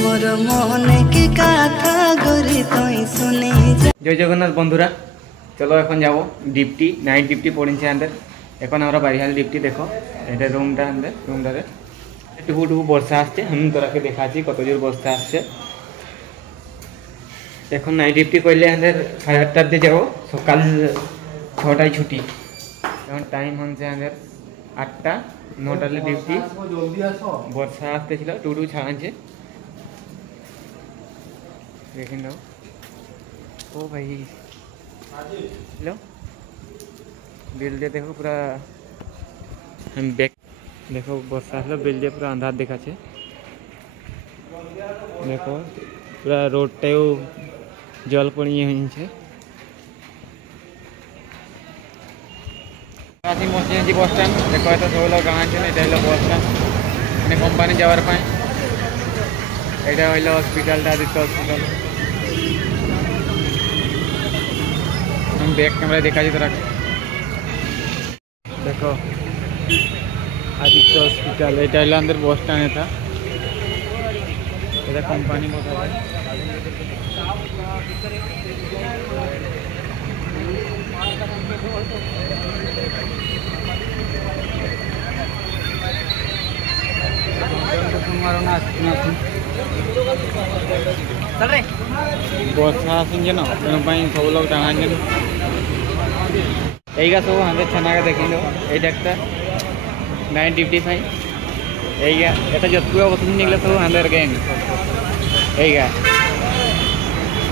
मोर मन की कथा गरी तई सुनी। जय जगन्नाथ बंधुरा चलो এখন যাব ডিপটি নাইট ডিপটি পড়িছে আমাদের এখন আমরা বাড়ি হাল ডিপটি দেখো এটা রুমটা আমাদের রুমটারে টুকু টুকু বর্ষা আসছে আমি তোরাকে দেখাচ্ছি কত জোর বর্ষা আসছে। এখন নাইট ডিপটি করলে আমাদের 8:30টার দিকে যাব সকাল 6টায় ছুটি এখন টাইম হচ্ছে আমাদের 8টা 9টার ডিপটি বর্ষা আসতেছিল টুকু ছাড়াচ্ছে দেখেন দাও। ओ भाई हेलो बिल्डिंग देखो पूरा हम बैक देखो बर्षा आसलो बिल्डिंग पूरा अंधार देखा छे देखो पूरा रोड टाइव जल पड़ी छे। मस्ती बस स्टैंड देखो तो सब लोग गाँव छे এটা হলো बस स्टैंड মানে কোম্পানি যাওয়ার পায় এটা হলো হসপিটালটা আদিত্য হসপিটাল। हम बैक कैमरा देखा जी तरह देखो आदित्य हॉस्पिटल এটা হলো अंदर बस स्टैंड था এটা कंपनी बोलता है बर्षा आसुन सब लोग टाँगन এইগা सब हमें छाना देखें এইটা नाइट डिप्टी फाइन এইগা এটা যতগুলো বসুন যেগুলো सब हमें গ্যাং এইগা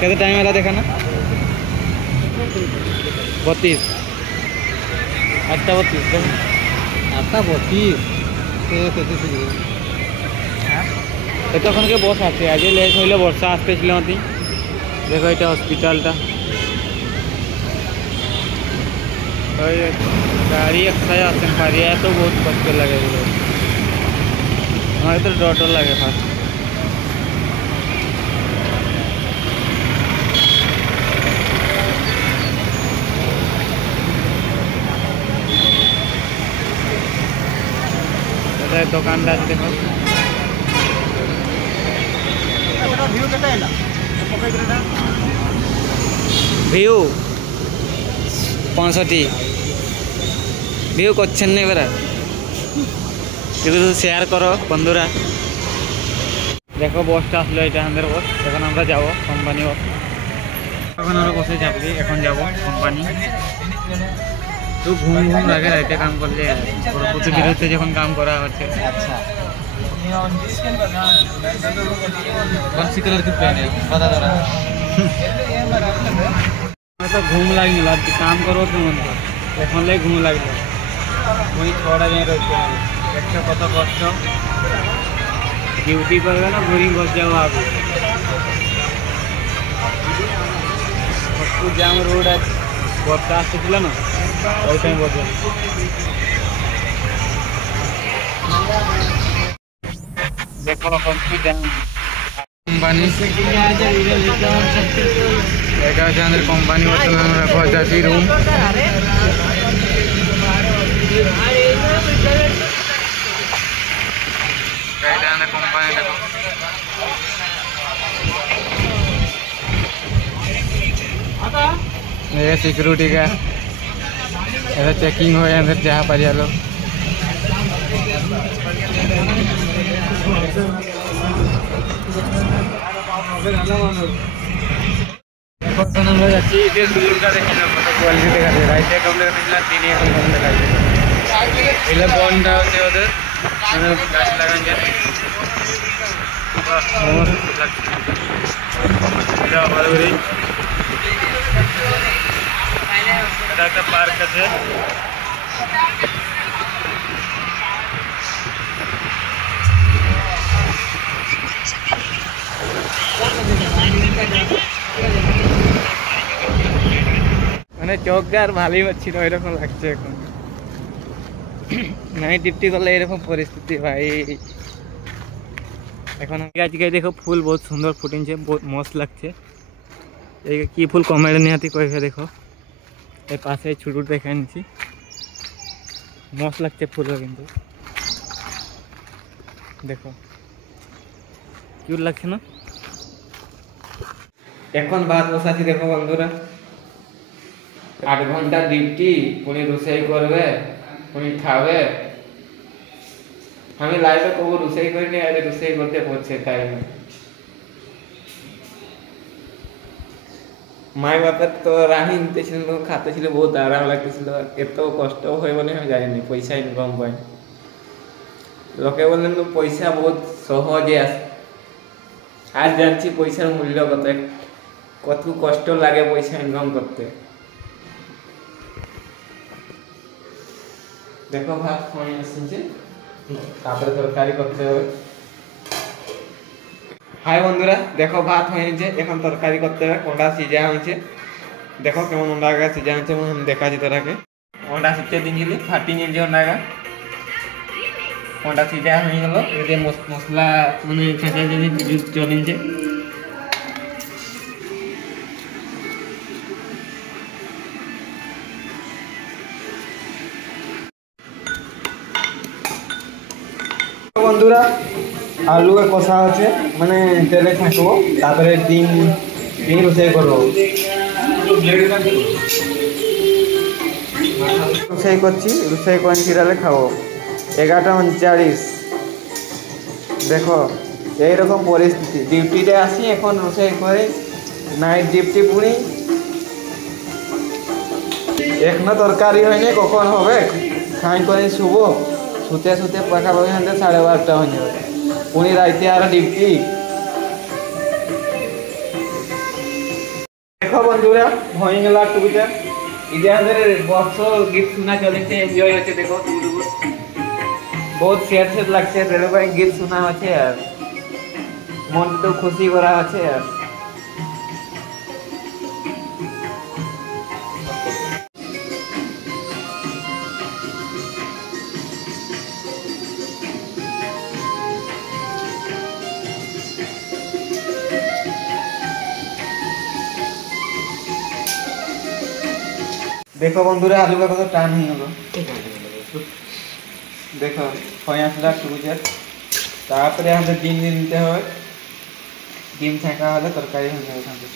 কত টাইম হলো দেখা না 32 8টা 32 8টা 32 তখন के बस आसे आज लेट हईले बर्षा आसते देखो ये हॉस्पिटलटा गाड़ी एक्साई आसे पारि तो बहुत कष्ट लगे हमारे तो डर डर लगे फार्स्ट दुकानदार देखो ভিউ 65 ভিউ করছেন না এবারে একটু শেয়ার করো বন্ধুরা। দেখো বসটা আসলো এটা আমাদের বস এখন আমরা যাব কোম্পানি বস এখন আমরা বসে যাবি এখন যাব কোম্পানি তো ঘুম ঘুম লাগে রাইতে কাম করলে প্রতি বিরুদ্ধে যখন কাম করা হচ্ছে। আচ্ছা कौन सी कलर की पेन है बता दो ना तो घूम लगी काम करो तो मन এখন লাই ঘুম লাগলো वही छोड़ा जाए रहे देखो कत कष्ट ड्यूटी करबे ना बोरिंग बस जाओ आप जाम रोड है बर्षा आसছিল ना ওই টাইম বসে देखो कंपनी अंदर कंपनी बच्चा रूम कंपनी देखो सिक्योरिटी का चेकिंग हो अंदर जहाँ पर लोग আমরা যাচ্ছি এদের দুলুরটা দেখি না কত কোয়ালিটি দেখা যায় রাইটে কমপ্লিট হয়েছিল 3 এখন কম দেখাচ্ছে এগুলো বনটা হচ্ছে ওদের মানে গাছ লাগান যায় এটা বারবারই এটা একটা পার্ক আছে মানে চোখদার ভালোই পাচ্ছি না এরকম লাগছে এখন নাইট ডিউটি করলে এরকম পরিস্থিতি ভাই। এখন আজকে দেখো ফুল बहुत सुंदर ফুটেছে बहुत मस्त লাগছে এই কি ফুল কমেডি নিহাতি কইবে দেখো এই পাশে ছুটুট দেখাই নিছি मस्त লাগছে ফুল কিন্তু देखो কিউট লাগছে না? এখন ভাত বসাচ্ছি দেখো বন্ধুরা, 8 ঘন্টা ডিউটি, পুনি রোষেই করবে, পুনি খাবে। আমি লাইভে কবো রোষেই করিনি, আজ রোষেই করতে পড়ছে টাইমে। মাই বাপের তো রাহি নিতেছিল, খাতে ছিল, বহুত আরাম লাগতেছিল। এত কষ্ট হয় বলে আমি জানিনি, পয়সা ইনকাম পাই। লোকে বললেন তো পয়সা বহুত সহজে আসে, আজ জানছি পয়সার মূল্য কত কষ্ট লাগে পয়সা ইনকাম করতে। দেখো ভাত হয়ে আসছে, তারপরে তরকারি করতে হবে। হাই বন্ধুরা, দেখো ভাত হয়েছে, এখন তরকারি করতে হবে। অন্ডা সিজা হয়েছে, দেখো কেমন অন্ডা সিজা হয়েছে, আমি দেখাচ্ছি তোরাকে। অন্ডা সিজতে দিয়েছিলি, ফাটি নিয়েছে অন্ডাগা। অন্ডা সিজা হয়ে গেল, এতে মশলা মানে ছেঁচা যদি চলিছে। বন্ধুরা আলু কষা হচ্ছে, মানে তেলে ছাঁকবো, তারপরে ডিম রোষেই করবো। রোষেই করছি, রোষেই করে চিরালে খাবো। 11:39। দেখো এইরকম পরিস্থিতি, ডিউটিতে আসি, এখন রোষেই করে, নাইট ডিউটি পুরি। এখনো তরকারি হয়নি, কখন হবে? খাই করে শুভ, শুতে শুতে পাখাপাখি 12:30 হয়ে যাবে, পুনি রাইতে আর ডিউটি। দেখো বন্ধুরা হয়ে গেল টুকুটা, ইদে আমাদের বক্স গীত শোনা চলেছে, এনজয় হচ্ছে। দেখো বহুত সেট লাগছে, রেলওয়ে ভাই গীত শোনা হচ্ছে আর মন তো খুশি করা আছে। আর দেখো বন্ধুরা আলুটা কত টান হয়ে গেল, দেখো হয়ে আসলে সবুজের। তারপরে আমাদের ডিম নিতে হবে, ডিম ছাঁকা হলে তরকারি হয়ে যাবে।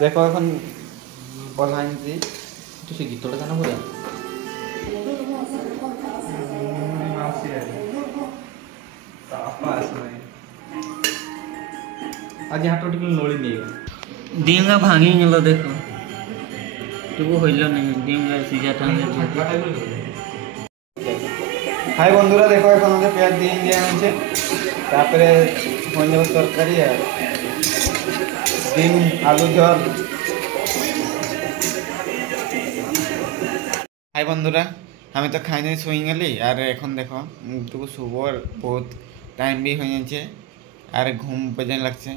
দেখো এখন বলহাইছি একটু সে গীতটা জানা বলে আজ হাঁটো টিকে নড়ি নিয়ে ডিম গা ভাঙি গেল। দেখো টুকু হইল না, ডিম গা সিজাটা। হাই বন্ধুরা, দেখো এখন আমাদের পেঁয়াজ দিয়ে দেওয়া হয়েছে, তারপরে হয়ে যাবে তরকারি আর ডিম আলু ঝোল। হাই বন্ধুরা, আমি তো খাই নাই, শুয়ে গেলি। আর এখন দেখো টুকু শুভ, বহুত টাইম भी হয়ে যাচ্ছে আর ঘুম পেজে লাগছে।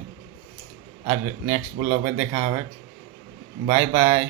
আর নেক্সট ব্লগে দেখা হবে, বাই বাই।